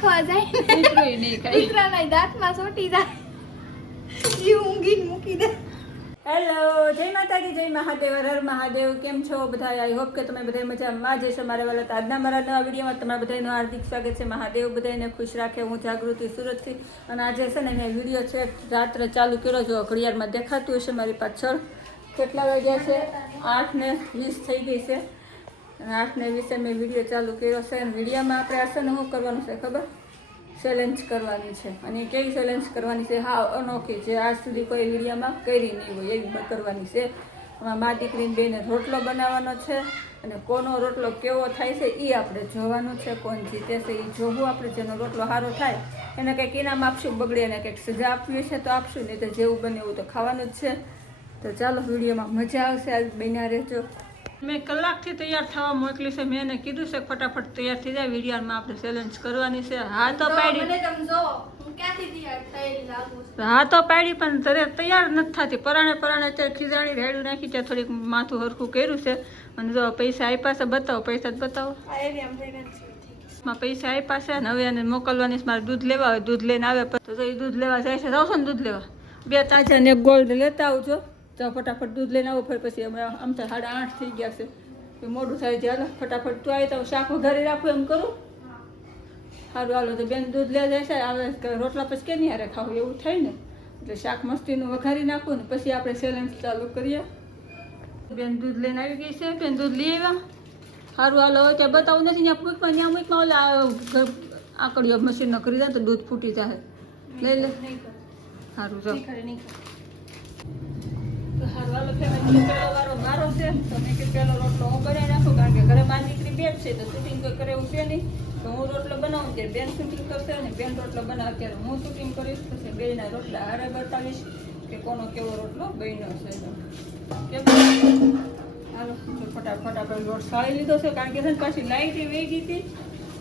નાખવા જાય કૂતરોય નહીં ખાય. કૂતરાના દાંતમાં ચોટી જાય ઈ ઊંઘીને મૂકી દે. હેલો, જય માતાજી, જય મહાદેવ, હર હર મહાદેવ. કેમ છો બધા? આઈ હોપ કે તમે બધા મજામાં જશો. મારા વાલા તો આજના મારા નવા વિડીયોમાં તમારા બધાનું હાર્દિક સ્વાગત છે. મહાદેવ બધાને ખુશ રાખે. હું જાગૃતિ સુરતથી, અને આજે છે ને મેં વિડીયો છે રાત્રે ચાલુ કર્યો છો. ઘડિયાળમાં દેખાતું હશે મારી પાછળ. કેટલા વાગ્યા છે? 8:20 થઈ ગઈ છે. અને 8:20 મેં વિડીયો ચાલુ કર્યો છે. અને વિડીયોમાં આપણે આ છે ને શું કરવાનું છે ખબર? ચેલેન્જ કરવાની છે. અને કેવી ચેલેન્જ કરવાની છે? હા, અનોખી, જે આજ સુધી કોઈ વિડીયોમાં કરી નહીં હોય એવી કરવાની છે. આમાં મા દીકરીને બેને રોટલો બનાવવાનો છે, અને કોનો રોટલો કેવો થાય છે એ આપણે જોવાનું છે. કોણ જીતે છે એ જોવું આપણે. જેનો રોટલો સારો થાય એને કંઈક ઇનામ આપશું, બગડે એને કંઈક સજા આપવી છે તો આપશું, નહીં તો જેવું બને એવું તો ખાવાનું જ છે. તો ચાલો, વિડીયોમાં મજા આવશે. આજ બન્યા રહેજો. મેં કલાકથી તૈયાર થવા મોકલી છે. મેં એને કીધું છે ફટાફટ તૈયાર થઈ જાય, વિડીયોમાં આપણે ચેલેન્જ કરવાની છે. હા તો પાડી, મને તમે જો હું ક્યાંથી તૈયાર થયેલી લાગુ છું. હા તો પાડી, પણ તૈયાર નથી થતી. પરાણે અત્યારે ખીજાણી રેડું નાખી, ત્યાં થોડીક માથું હરખું કર્યું છે. અને જો પૈસા આપ્યા છે, બતાવો પૈસા જ બતાવો. આ એવી આમ થઈ ગઈ માં પૈસા આપ્યા છે, અને હવે એને મોકલવાની છે. મારે દૂધ લેવા હોય, દૂધ લઈને આવે તો એ દૂધ લેવા જાય છે. આવશો ને દૂધ લેવા? 2 તાજા ને 1 ગોલ્ડ લેતા આવજો. તો ફટાફટ દૂધ લઈને આવો. ફરી પછી હમણાં આમ તો 8:30 થઈ ગયા છે. મોડું થાય છે. હાલો ફટાફટ તું આવી તો શાક વઘારી રાખું એમ કરું. સારું હાલો. તો બેન દૂધ લે જાય છે. આવે રોટલા પછી કે નહીં હારે ખાવું એવું થાય ને, એટલે શાક મસ્તીનું વઘારી નાખું ને પછી આપણે ચેલેન્જ ચાલુ કરીએ. બેન દૂધ લઈને આવી ગઈ છે. બેન દૂધ લઈ આવ્યા. સારું હાલો. હવે ત્યાં બતાવું નથી, ત્યાં મૂકમાં ઓલા આકડીઓ મશીનનો કરી દે તો દૂધ ફૂટી જાય. લઈ લે. સારું જો સારું હાલો. ફેમિલી પહેલો વારો મારો છે, તો મેં કે પહેલો રોટલો હું બનાવી નાખું, કારણ કે ઘરે મારી દીકરી બેન છે તો શૂટિંગ કોઈ કરે એવું છે નહીં. તો હું રોટલો બનાવું ત્યારે બેન શૂટિંગ કરશે, અને બેન રોટલો બનાવે ત્યારે હું શૂટિંગ કરીશ. પછી બેના રોટલા હારે બતાવીશ કે કોનો કેવો રોટલો બન્યો છે. કેમ હાલો ફટાફટ આપણે લોટ સાળી લીધો છે, કારણ કે છે ને પાછી લાઇટ વહી ગઈ હતી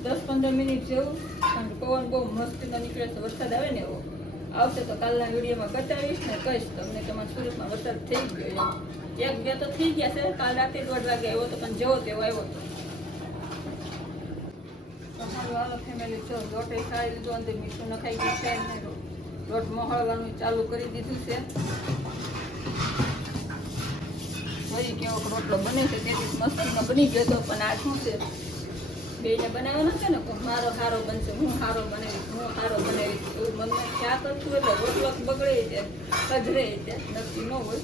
10-15 મિનિટ જેવું. કારણ કે પવન બહુ મસ્તીનો નીકળે છે. વરસાદ આવે ને એવો આવશે તો કાલના વિડીયોમાં બતાવીશ ને કહીશ તમને કે અમારા સુરતમાં વરસાદ થઈ ગયો. 1-2 તો થઈ ગયા છે. કાલ રાતે 1:30 વાગે આવ્યો તો, પણ જેવો તેવો આવ્યો હતો. તમારું હાલો ફેમિલી જો લોટ સાળી લીધો, અંદર મીઠું નખાઈ ગયું છે, ને લોટ મોહળવાનું ચાલુ કરી દીધું છે. ફરી કેવો રોટલો બને છે, તેથી મસ્તીનો બની ગયો હતો. પણ આ શું છે, બેને બનાવવાનો છે ને, મારો સારો બનશે, હું સારો બનાવીશ એવું મને ખ્યાલ કરતું. એટલે રોટલો બગડે છે, કજરે છે, નક્કી ન હોય.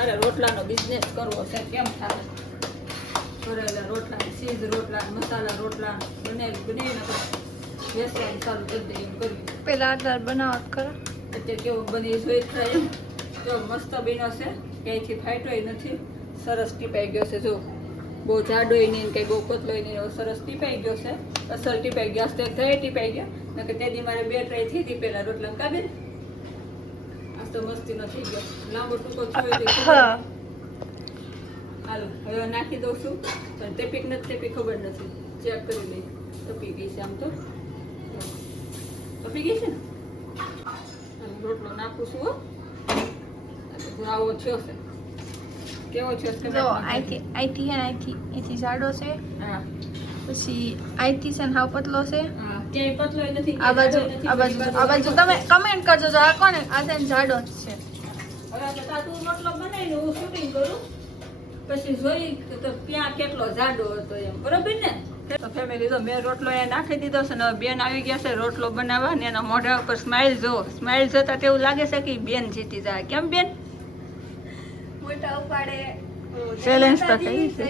મારે રોટલાનો બિઝનેસ કરવો છે. કેમ થાય? ભરેલા રોટલા, ચીઝ રોટલા, મસાલા રોટલા બનાવીને વેચવાનું ચાલુ કરી દઈએ એમ કરવી. પેલા આધાર બનાવટ કરો. અત્યારે કેવો બની જોઈ થાય જો મસ્ત બન્યો છે. ક્યાંયથી ફાટ્યોય નથી. સરસ ટીપાઈ ગયો છે. જો બહુ જાડોય નહીં, કંઈ બહુ પતલોય નહીં, સરસ ટીપાઈ ગયો છે. અસર ટીપાઈ ગયો. તો ઘરે ટીપાઈ ગયો. નકર તેથી મારે 2 ટ્રાય થઈ હતી પેલા રોટલા કાઢે. તો મસ્તી ન થઈ ગયો. લાંબો ટૂંકો થયો. હાલો હવે નાખી દઉં છું. પણ ટેપીક નથી ટેપી ખબર નથી. ચેક કરી લઈ. તપી ગઈ છે. આમ તો તપી ગઈ છે ને. રોટલો નાખું છું. આવો થયો છે. કેવો થયો છે? જો અહીંથી જાડો છે. હા પછી અહીંથી છે ને હાવ પતલો છે. હા ક્યાંય પતલો નથી. આ બાજુ તમે કમેન્ટ કરજો જો આ કોને આ છે ને જાડો જ છે. હવે તો તું રોટલો બનાવીને હું શૂટિંગ કરું, પછી જોઈ તો ત્યાં કેટલો જાડો હતો એમ. બરોબર ને? તો ફેમિલી તો મેં રોટલો એ નાખી દીધો છે ને હવે બેન આવી ગયા છે રોટલો બનાવવા, ને એના મોઢા ઉપર સ્માઇલ જો. સ્માઇલ જોતા તેવું લાગે છે કે બેન જીતી જાય. કેમ બેન? મોટા ઉપાડે ચેલેન્જ તો થઈ છે.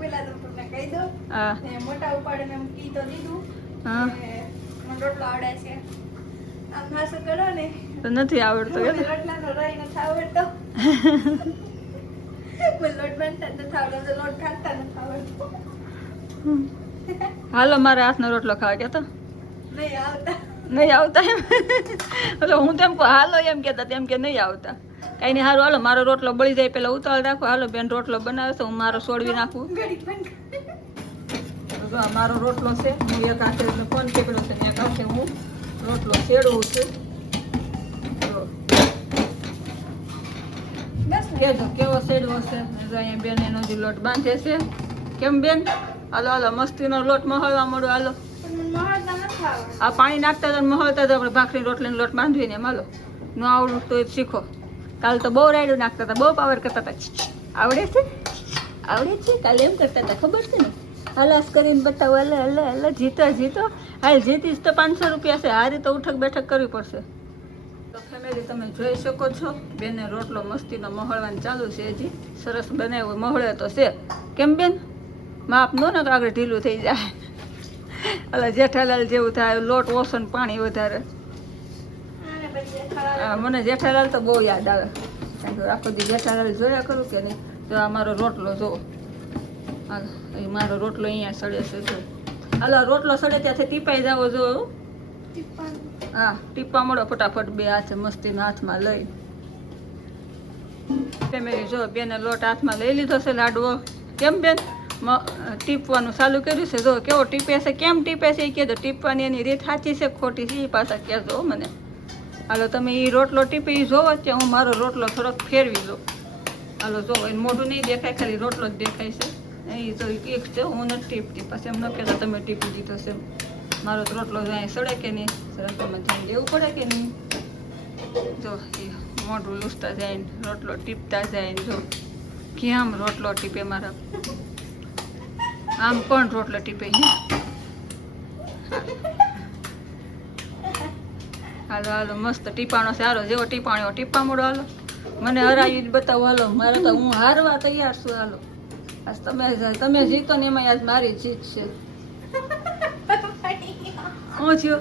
પેલા તો તમને કહી દો. હા મોટા ઉપાડે મેં કી તો દીધું. હા મને રોટલો આવડે છે. આમ ખાસું કરો ને તો નથી આવડતો. રોટલાનો રાઈ નથી આવડતો. લોટ બનતા નથી આવડતો, લોટ કાઢતા નથી આવડતો. હાલો મારા હાથનો રોટલો ખાવા ગયા તો નહીં આવતા. નહીં આવતા એમ એટલે હું તેમ કહું હાલો એમ કહેતા તેમ કે નહીં આવતા કાંઈ નહીં સારું હાલો મારો રોટલો બળી જાય પેલા ઉતાવળ રાખો હાલો બેન રોટલો બનાવે છે હું મારો છોડવી નાખું જો આ મારો રોટલો છે હું એક હાથે ફોન પકડ્યો છે ને એક હાથે હું રોટલો શેડવું છું બસ કેજો કેવો શેડવો છે જો અહીંયા બેન એનો જે લોટ બાંધે છે કેમ બેન હાલો હાલો મસ્તીનો લોટ મહળવા મળો હાલો આ પાણી નાખતા હતા મહળતા હતા આપણે ભાખરી રોટલીનો લોટ બાંધવીને એમ હાલો ન આવડું તો શીખો કાલ તો બહુ રાયડું નાખતા હતા બહુ પાવર કરતા હતા આવડે છે કાલે એમ કરતા હતા ખબર છે ને હલાસ કરીને બતાવો હલે હલે હલે જીતો હાલ જીતીશ તો 500 રૂપિયા છે હારી તો ઉઠક બેઠક કરવી પડશે તો ફેમિલી તમે જોઈ શકો છો બેને રોટલો મસ્તીનો મહળવાનું ચાલુ છે હજી સરસ બનાવ્યો મહળે તો છે કેમ બેન માપ નો ને આગળ ઢીલું થઈ જાય એટલે જેઠાલાલ જેવું થાય લોટ ઓછો ને પાણી વધારે મને જેઠાલાલ તો બહુ યાદ આવે કારણ કે આખો દી જેઠાલાલ જોયા કરું કે નહીં તો આ મારો રોટલો જો મારો રોટલો અહીંયા સડે છે જો હાલો રોટલો સડે ત્યાંથી ટીપાઈ જાવ જો હા ટીપા મળો ફટાફટ બે હાથે મસ્તીનો હાથમાં લઈ ફેમિલી જો બેને લોટ હાથમાં લઈ લીધો છે લાડવો કેમ બેન ટીપવાનું ચાલુ કર્યું છે જો કેવો ટીપે છે કેમ ટીપે છે એ કહેજો ટીપવાની એની રીત સાચી છે ખોટી છે એ પાછા કહેજો મને હાલો તમે એ રોટલો ટીપી જોવો ત્યાં હું મારો રોટલો થોડોક ફેરવી લો હાલો જો એને મોઢું નહીં દેખાય ખાલી રોટલો જ દેખાય છે એ તો એક છે હું નથી ટીપતી પછી એમ ન કહેતા તમે ટીપી દીધો છે મારો તો રોટલો જાય સડે કે નહીં સરસ તમે ધ્યાન દેવું પડે કે નહીં જો એ મોઢું લૂસતા જાય ને રોટલો ટીપતા જાય ને જો કેમ રોટલો ટીપે મારા આમ પણ રોટલો ટીપે હાલો હાલો મસ્ત ટીપાણો છે હાલો જેવો ટીપાણો ટીપા મોડો હાલો મને હરાવી જ બતાવો હાલો મારે તો હું હારવા તૈયાર છું હાલો આજ તમે જીતો ને એમાં આજ મારી જીત છે શું થયો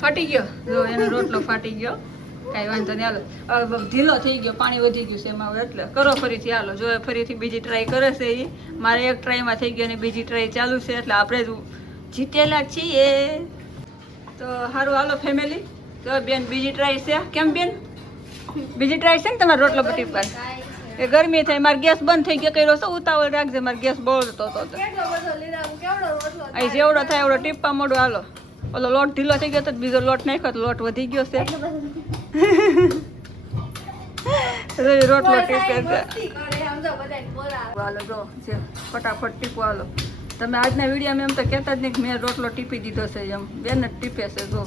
ફાટી ગયો જો એનો રોટલો ફાટી ગયો કાંઈ વાંધો નહીં હાલો ઢીલો થઈ ગયો પાણી વધી ગયું છે એમાં એટલે કરો ફરીથી હાલો જો ફરીથી બીજી ટ્રાય કરે છે એ મારે એક ટ્રાયમાં થઈ ગયો અને બીજી ટ્રાય ચાલુ છે એટલે આપણે જ જીતેલા છીએ તો સારું હાલો ફેમિલી તો બેન બીજી ટ્રાય છે કેમ બેન બીજી ટ્રાય છે ને તમારે રોટલો બટી પર એ ગરમી થાય મારે ગેસ બંધ થઈ ગયો કર્યો છે ઉતાવળ રાખજે મારે ગેસ બળતો હતો અહીં જેવડો થાય એવડો ટીપા મોડો હાલો ઓલો લોટ ઢીલો થઈ ગયો તો બીજો લોટ નાખ્યો તો લોટ વધી ગયો છે રોટલો ટીપે છે હાલો જો છે ફટાફટ ટીપો હાલો તમે આજના વિડીયોમાં એમ તો કહેતા જ નહીં કે મેં રોટલો ટીપી દીધો છે એમ બેન જ ટીપે છે જો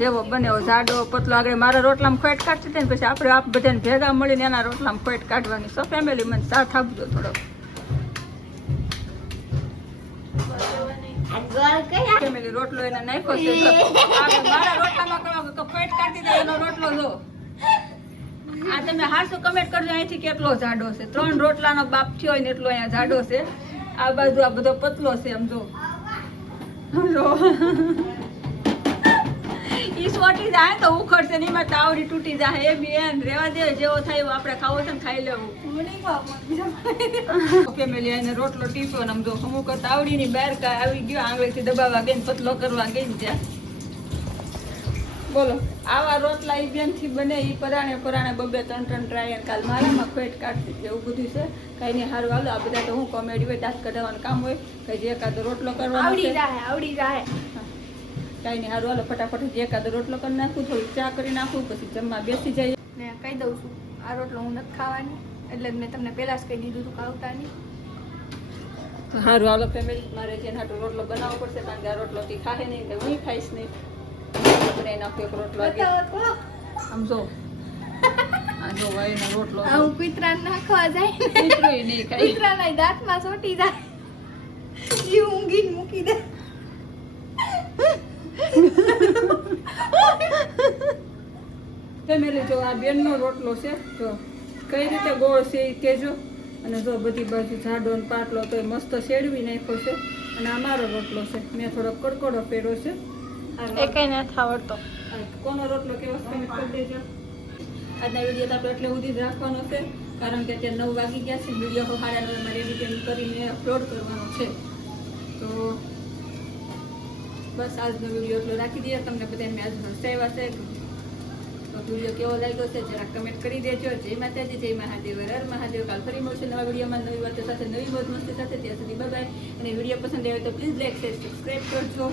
જેવો બને એવો જાડો પતલો આગળ મારા રોટલામાં ખોટ કાઢતી હતી ને પછી આપણે આપ બધાને ભેગા મળીને એના રોટલામાં ખોટ કાઢવાની સો ફેમિલી મને સાથ આપજો થોડો ફેમિલી રોટલો એને નાખ્યો છે મારા રોટલામાં ખોટ કાઢતી હતી એનો રોટલો જો આ તમે હારસો કમેન્ટ કરજો અહીંથી કેટલો જાડો છે 3 રોટલાનો બાપ થયો હોય ને એટલો અહીંયા જાડો છે આ બાજુ આ બધો પતલો છે એમ જો ઈ સોટી જાય તો ઉખડશે ને એમાં તાવડી તૂટી જાય એ બી એમ રેવા દે જેવો થાય એવો આપણે ખાવો છે ને ખાઈ લેવું ફેમિલી એને રોટલો ટીપ્યો ને આમ જો અમુક તાવડીની બહાર કાંઈ આવી ગયો આંગળીથી દબાવવા ગઈ પતલો કરવા ગઈ ને ત્યાં બોલો આવા રોટલા ઈ બેનથી બને ઈ પરાણે 2-3 ટ્રાય કાલ મારામાં ખોટ કાઢતી એવું બધું છે કઈ નહીં સારું હાલો આ બધા તો હું કોમેડી હોય દાંત કઢાવવાનું કામ હોય કઈ જે એકાદો રોટલો કરવાનો આવડી જાય કઈ નહીં સારું હાલો ફટાફટ જે એકાદો રોટલો કરી નાખું થોડું ચા કરી નાખું પછી જમવા બેસી જાય ને કહી દઉં છું આ રોટલો હું નથી ખાવાની એટલે મેં તમને પહેલા જ કહી દીધું હતું ખાવતા નહીં સારું હાલો ફેમિલી મારે જે હાટો રોટલો બનાવવો પડશે કારણ કે આ રોટલો થી ખાહે નહીં એટલે હું ખાઈશ નહીં બનાવી નાખું એક રોટલો આમ જો આ જો વાયનો રોટલો હું કુતરા નાખવા જાય કૂતરું નહીં ખાય કુતરાના દાંતમાં સોટી જાય ઈ ઊંઘીને મૂકી દે ફેમિલી જો આ બેનનો રોટલો છે જો કઈ રીતે ગોળ છે એ કહેજો અને જો બધી બાજુ જાડો ને પાટલો તો મસ્ત શેડવી નાખ્યો છે અને આ મારો રોટલો છે મેં થોડો કડકડો પહેર્યો છે એ કઈ નથી આવડતો કોનો રોટલો કેવો કમેન્ટ કરી દેજો આજના વિડીયો તો આપણે એટલે સુધી જ રાખવાનો છે કારણ કે અત્યારે 9 વાગી ગયા છે વિડીયો 9:30 માં એડિટિંગ કરીને અપલોડ કરવાનો છે તો બસ આજનો વિડીયો એટલો રાખી દઈએ. તમને બધાને આજ હસાવ્યા છે. તો વિડીયો કેવો લાગ્યો છે જરા કમેન્ટ કરી દેજો. જય માતાજી, જય મહાદેવ, હર મહાદેવ. કાલ ફરી મળશે નવા વિડીયોમાં નવી વાતો સાથે, નવી મોજ મસ્તી સાથે. ત્યાં સુધી બાય. અને વિડીયો પસંદ આવે તો પ્લીઝ લાઈક, શેર, સબસ્ક્રાઈબ કરજો.